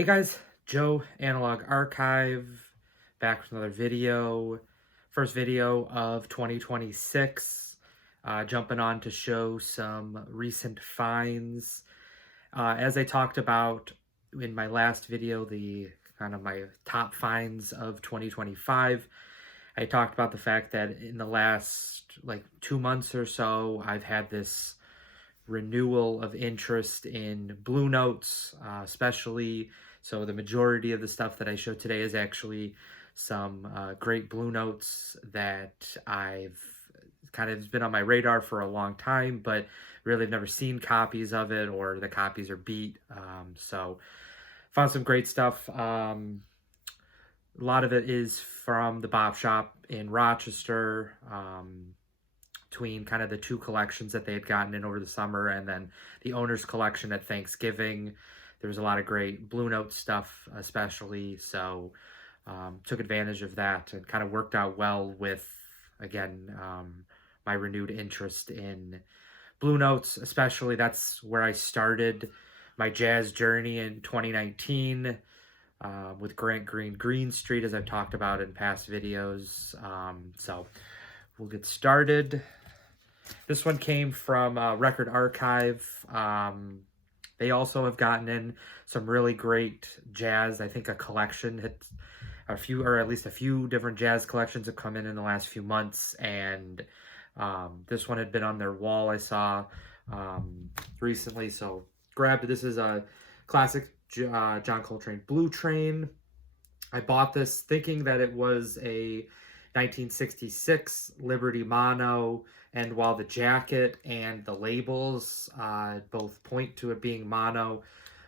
Hey guys, Joe Analog Archive back with another video. First video of 2026. Jumping on to show some recent finds. As I talked about in my last video, the kind of my top finds of 2025. I talked about the fact that in the last like 2 months or so, I've had this renewal of interest in Blue Notes, especially. So the majority of the stuff that I show today is actually some great Blue Notes that I've kind of been on my radar for a long time, but really have never seen copies of it, or the copies are beat. So found some great stuff. A lot of it is from the Bop Shop in Rochester. Between kind of the two collections that they had gotten in over the summer and then the owner's collection at Thanksgiving. There was a lot of great Blue Note stuff, especially. So took advantage of that and kind of worked out well with, again, my renewed interest in Blue Notes, especially. That's where I started my jazz journey in 2019 with Grant Green Street, as I've talked about in past videos. So we'll get started. This one came from Record Archive. They also have gotten in some really great jazz. I think a collection had a few, or at least a few different jazz collections have come in the last few months. And this one had been on their wall, I saw recently. So grabbed it. This is a classic John Coltrane Blue Train. I bought this thinking that it was a 1966 Liberty Mono, and while the jacket and the labels both point to it being mono,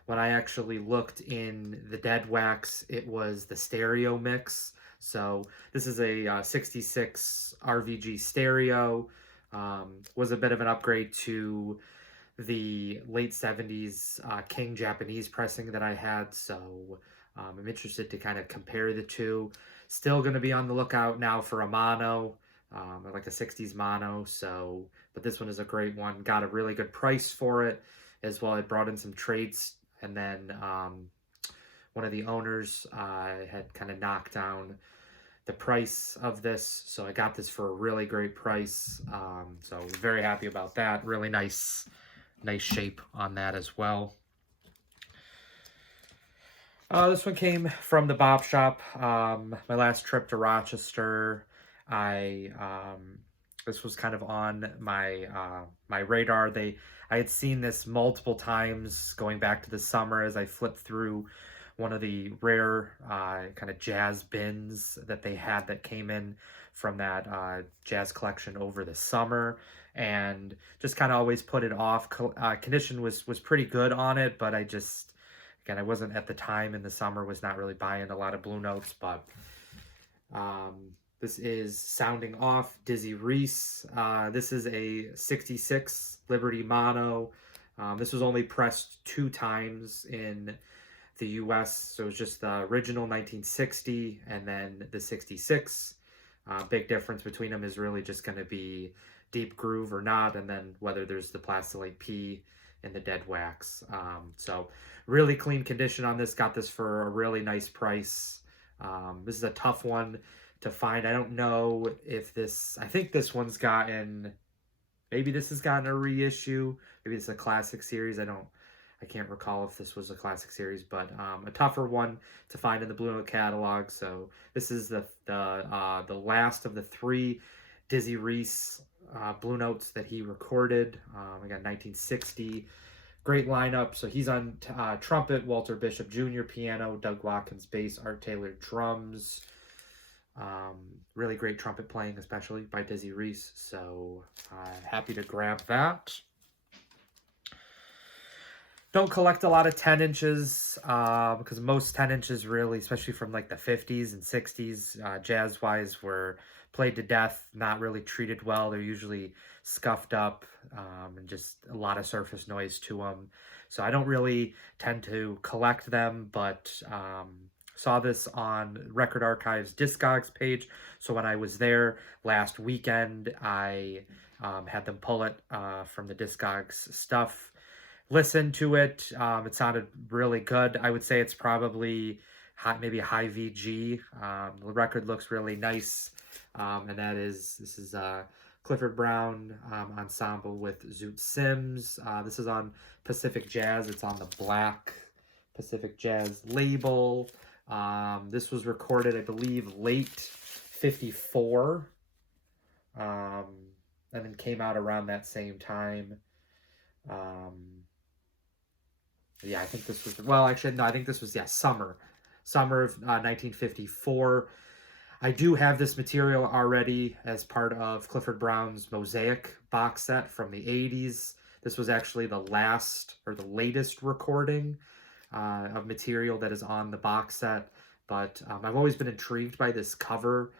when I actually looked in the dead wax, it was the stereo mix. So this is a 66 RVG stereo. Was a bit of an upgrade to the late 70s King Japanese pressing that I had. So I'm interested to kind of compare the two. Still going to be on the lookout now for a mono, like a 60s mono. So, but this one is a great one. Got a really good price for it as well. I brought in some trades, and then one of the owners had kind of knocked down the price of this. So I got this for a really great price. So very happy about that. Really nice shape on that as well. This one came from the Bop Shop. My last trip to Rochester, this was kind of on my my radar. I had seen this multiple times going back to the summer as I flipped through one of the rare kind of jazz bins that they had that came in from that jazz collection over the summer, and just kind of always put it off. Condition was pretty good on it, but again, I wasn't at the time in the summer, was not really buying a lot of Blue Notes, but this is Sounding Off, Dizzy Reece. This is a 66 Liberty Mono. This was only pressed 2 times in the US, so it was just the original 1960 and then the 66. Big difference between them is really just going to be deep groove or not, and then whether there's the Plastilate P in the dead wax. So really clean condition on this. Got this for a really nice price. This is a tough one to find. I don't know if this, I think this one's gotten, maybe this has gotten a reissue. Maybe it's a classic series. I can't recall if this was a classic series, but a tougher one to find in the Blue Note catalog. So this is the last of the 3 Dizzy Reece Blue Notes that he recorded. Again, 1960. Great lineup. So he's on trumpet, Walter Bishop Jr. piano, Doug Watkins bass, Art Taylor drums. Really great trumpet playing, especially by Dizzy Reece. So happy to grab that. Don't collect a lot of 10 inches because most 10 inches really, especially from like the 50s and 60s, jazz-wise, were played to death, not really treated well. They're usually scuffed up and just a lot of surface noise to them. So I don't really tend to collect them, but saw this on Record Archive's Discogs page. So when I was there last weekend, I had them pull it from the Discogs stuff. listened to it. It sounded really good. I would say it's probably maybe a high VG. The record looks really nice, and this is Clifford Brown ensemble with Zoot Sims. This is on Pacific Jazz. It's on the black Pacific Jazz label. This was recorded, I believe, late '54, and then came out around that same time. Yeah, I think this was, well, actually, no, I think this was, yeah, summer of 1954. I do have this material already as part of Clifford Brown's Mosaic box set from the 80s. This was actually the last, or the latest recording of material that is on the box set. But I've always been intrigued by this cover.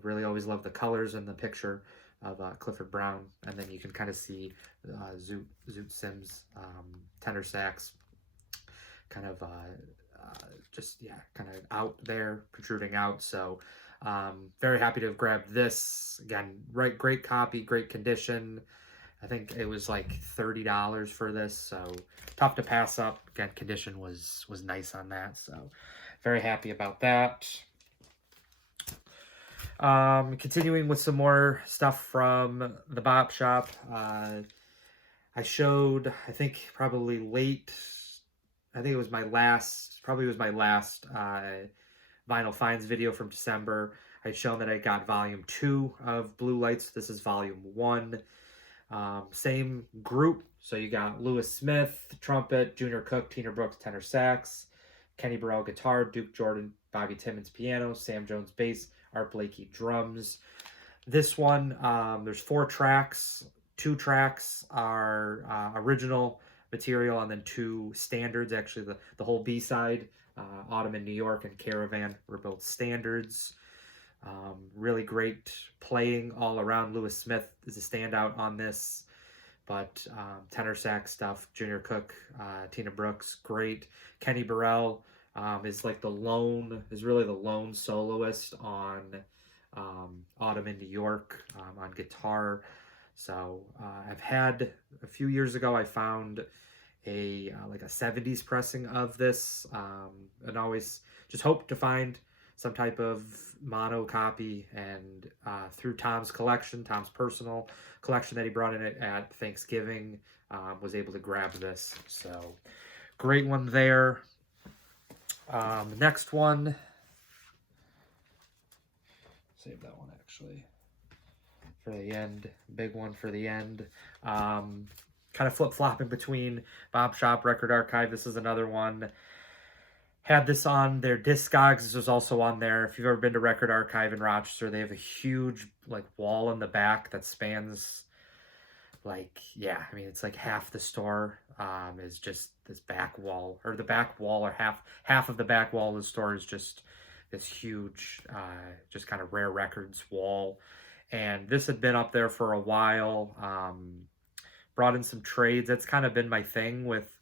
Really always loved the colors and the picture of Clifford Brown. And then you can kind of see Zoot Sims tenor sax kind of just, yeah, kind of out there, protruding out. So very happy to have grabbed this. Again, great copy, great condition. I think it was like $30 for this, so tough to pass up. Again, condition was nice on that, so very happy about that. Continuing with some more stuff from the Bop Shop. I showed, I think probably late, I think it was my last, Vinyl Finds video from December. I'd shown that I got volume 2 of Blue Lights. This is volume 1. Same group. So you got Lewis Smith, trumpet, Junior Cook, Tina Brooks, tenor sax, Kenny Burrell, guitar, Duke Jordan, Bobby Timmons, piano, Sam Jones, bass, Art Blakey, drums. This one, there's 4 tracks. 2 tracks are original material, and then 2 standards. Actually, the whole B-side, Autumn in New York and Caravan, were both standards. Really great playing all around. Lewis Smith is a standout on this, but tenor sax stuff, Junior Cook, Tina Brooks, great. Kenny Burrell is really the lone soloist on Autumn in New York on guitar. So I've had, a few years ago, I found like a 70s pressing of this, and always just hope to find some type of mono copy, and through Tom's personal collection that he brought in at Thanksgiving, was able to grab this. So great one there. The next one, save that one actually for the end, big one for the end. Kind of flip-flopping between Bop Shop, Record Archive. This is another one. Had this on their Discogs. This was also on there. If you've ever been to Record Archive in Rochester, they have a huge wall in the back that spans it's like half the store is just this back wall, or the back wall, or half of the back wall of the store is just this huge just kind of rare records wall. And this had been up there for a while. Brought in some trades. That's kind of been my thing with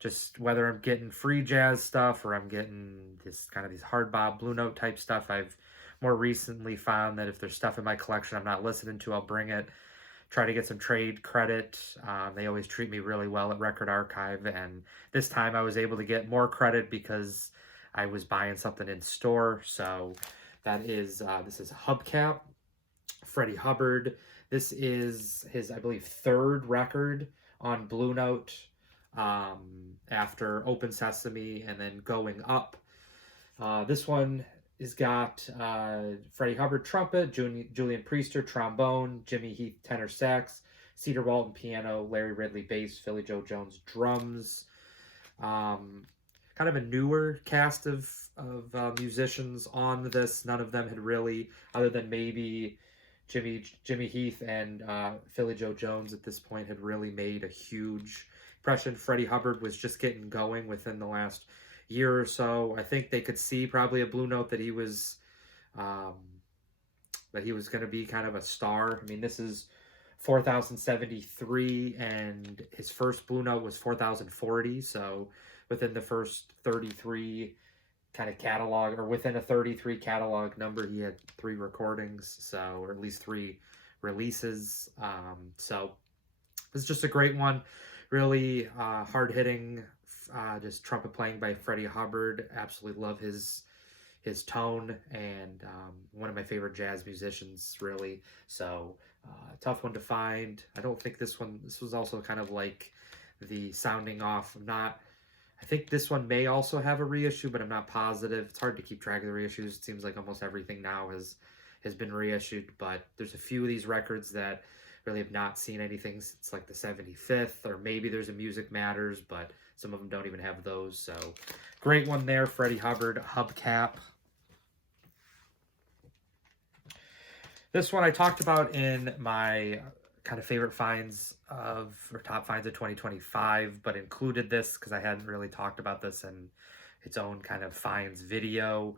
just whether I'm getting free jazz stuff or I'm getting these hard bop Blue Note type stuff. I've more recently found that if there's stuff in my collection I'm not listening to, I'll bring it, try to get some trade credit. They always treat me really well at Record Archive, and this time I was able to get more credit because I was buying something in store. So that is this is Hubcap, Freddie Hubbard. This is his, I believe, 3rd record on Blue Note, after Open Sesame and then Going Up. This one has got Freddie Hubbard trumpet, Julian Priester trombone, Jimmy Heath tenor sax, Cedar Walton piano, Larry Ridley bass, Philly Joe Jones drums. Kind of a newer cast of musicians on this. None of them had really, other than maybe Jimmy Heath and Philly Joe Jones at this point, had really made a huge impression. Freddie Hubbard was just getting going within the last year or so. I think they could see probably a Blue Note that he was going to be kind of a star. I mean, this is 4,073, and his first Blue Note was 4,040. So within the first 33 kind of catalog, or within a 33 catalog number, he had 3 recordings, so, or at least 3 releases. So it's just a great one. Really hard-hitting, just trumpet playing by Freddie Hubbard. Absolutely love his tone, and one of my favorite jazz musicians, really. So tough one to find. I don't think this was also kind of like the sounding off. I think this one may also have a reissue, but I'm not positive. It's hard to keep track of the reissues. It seems like almost everything now has been reissued, but there's a few of these records that really have not seen anything since like the 75th, or maybe there's a Music Matters, but some of them don't even have those. So great one there, Freddie Hubbard, Hubcap. This one I talked about in my kind of favorite finds or top finds of 2025, but included this because I hadn't really talked about this in its own kind of finds video.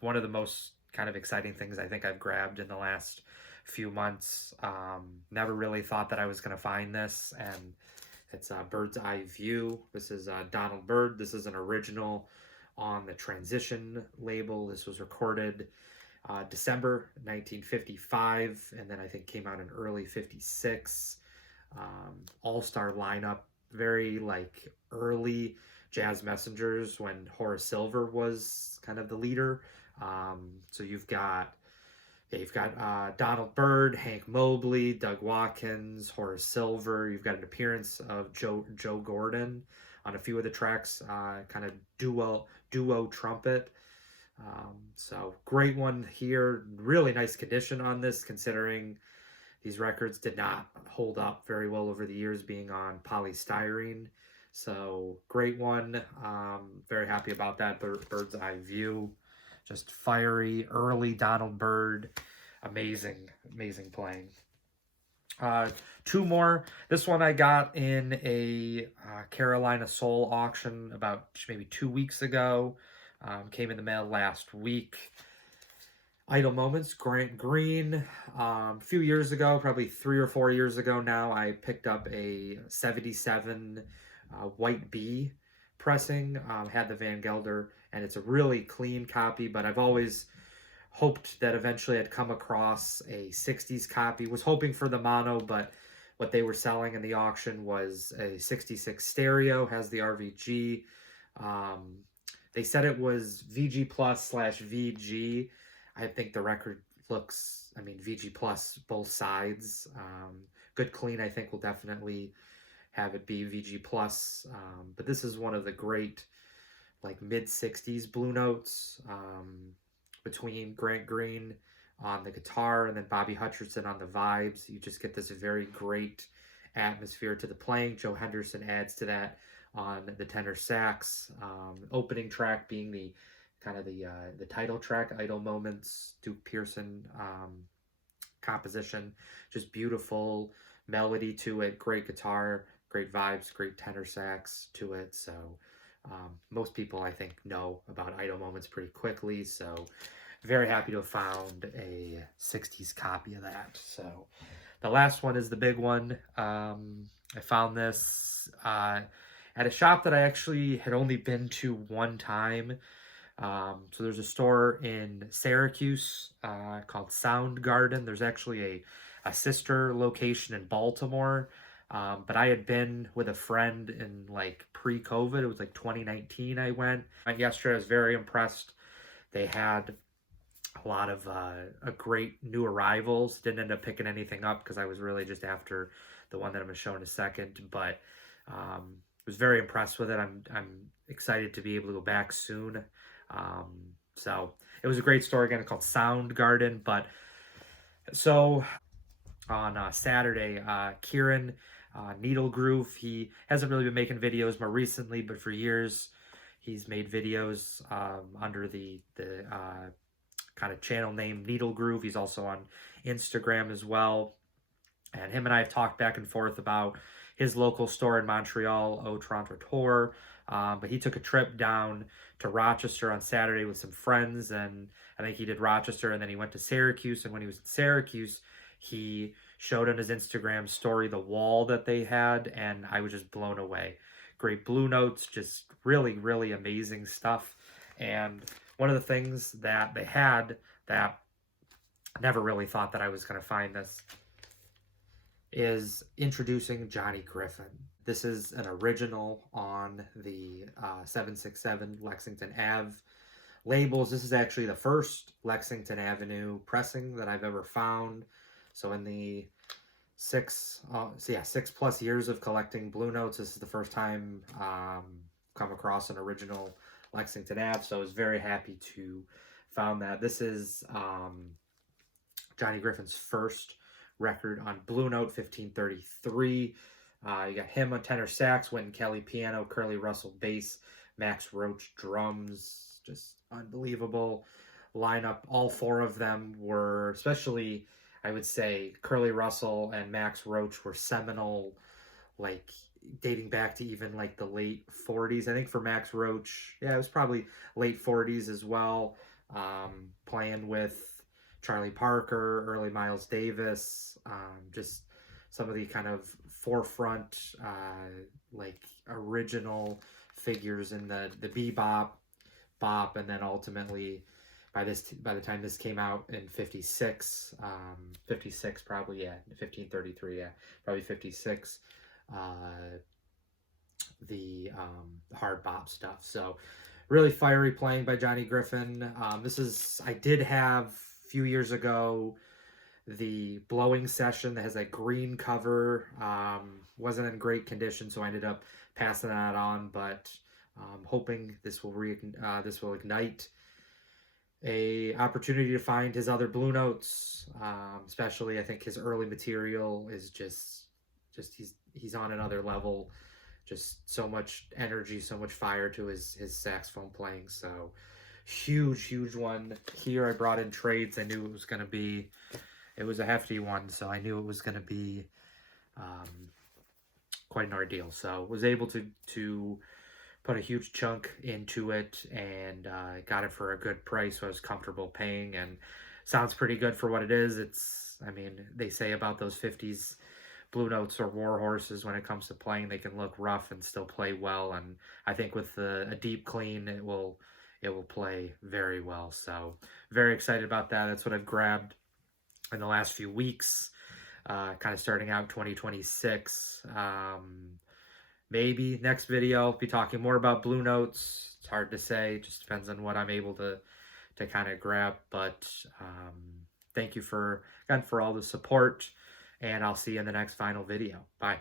One of the most kind of exciting things I think I've grabbed in the last few months. Never really thought that I was going to find this, and it's Bird's Eye View. This is Donald Byrd. This is an original on the Transition label. This was recorded December 1955, and then I think came out in early 56. All-star lineup, very like early Jazz Messengers when Horace Silver was kind of the leader. So you've got Donald Byrd, Hank Mobley, Doug Watkins, Horace Silver. You've got an appearance of Joe Gordon on a few of the tracks, kind of duo trumpet. So great one here. Really nice condition on this, considering these records did not hold up very well over the years, being on polystyrene. So great one. Very happy about that. Bird's Eye View. Just fiery, early Donald Byrd. Amazing playing. Two more. This one I got in a Carolina Soul auction about maybe 2 weeks ago. Came in the mail last week. Idle Moments, Grant Green. A few years ago, probably 3 or 4 years ago now, I picked up a 77 White Bee pressing. Had the Van Gelder, and it's a really clean copy, but I've always hoped that eventually I'd come across a 60s copy. Was hoping for the mono, but what they were selling in the auction was a 66 stereo, has the RVG. They said it was VG plus / VG. I think the record looks, VG plus both sides. Good clean, I think, will definitely have it be VG plus. But this is one of the great, like, mid-60s Blue Notes, between Grant Green on the guitar and then Bobby Hutcherson on the vibes. You just get this very great atmosphere to the playing. Joe Henderson adds to that on the tenor sax. Opening track being the title track, Idle Moments, Duke Pearson composition. Just beautiful melody to it, great guitar, great vibes, great tenor sax to it. So most people, I think, know about Idle Moments pretty quickly. So very happy to have found a 60s copy of that. So the last one is the big one. I found this at a shop that I actually had only been to one time. So there's a store in Syracuse called Soundgarden. There's actually a sister location in Baltimore. But I had been with a friend in like pre-COVID. It was like 2019 I went yesterday. I was very impressed. They had a lot of great new arrivals. Didn't end up picking anything up because I was really just after the one that I'm going to show in a second. But was very impressed with it. I'm excited to be able to go back soon. So it was a great store, again, called Soundgarden. But so on Saturday, Kieran Needle Groove, he hasn't really been making videos more recently, but for years he's made videos under the kind of channel name Needle Groove. He's also on Instagram as well. And him and I have talked back and forth about his local store in Montreal, Au Toronto Tour. But he took a trip down to Rochester on Saturday with some friends, and I think he did Rochester, and then he went to Syracuse. And when he was in Syracuse, he showed on his Instagram story the wall that they had, and I was just blown away. Great Blue Notes, just really, really amazing stuff. And one of the things that they had that I never really thought that I was going to find this. is introducing Johnny Griffin. This is an original on the 767 Lexington Ave labels. This is actually the first Lexington Avenue pressing that I've ever found. So in the 6+ years of collecting Blue Notes, this is the first time come across an original Lexington Ave. So I was very happy to found that. This is Johnny Griffin's first record on Blue Note, 1533. You got him on tenor sax, Wynton Kelly piano, Curly Russell bass, Max Roach drums. Just unbelievable lineup. All four of them were, especially, I would say, Curly Russell and Max Roach were seminal, like dating back to even like the late 40s. I think for Max Roach, yeah, it was probably late 40s as well. Playing with Charlie Parker, early Miles Davis, just some of the kind of forefront, like original figures in the bebop, bop, and then ultimately by the time this came out in 56, 56 probably, yeah, 1533, yeah, probably 56, the hard bop stuff. So really fiery playing by Johnny Griffin. I did have a few years ago the blowing session that has that green cover. Wasn't in great condition, so I ended up passing that on, but hoping this will ignite a opportunity to find his other Blue Notes. Especially, I think his early material is just he's on another level. Just so much energy, so much fire to his saxophone playing. So huge one here. I brought in trades. I knew it was a hefty one, so I knew it was going to be quite an ordeal. So was able to put a huge chunk into it, and got it for a good price, so I was comfortable paying, and sounds pretty good for what it is. I mean, they say about those 50s Blue Notes or war horses, when it comes to playing, they can look rough and still play well, and I think with a deep clean, it will play very well. So very excited about that. That's what I've grabbed in the last few weeks, kind of starting out 2026. Maybe next video I'll be talking more about Blue Notes. It's hard to say. It just depends on what I'm able to kind of grab. But thank you again for all the support, and I'll see you in the next final video. Bye.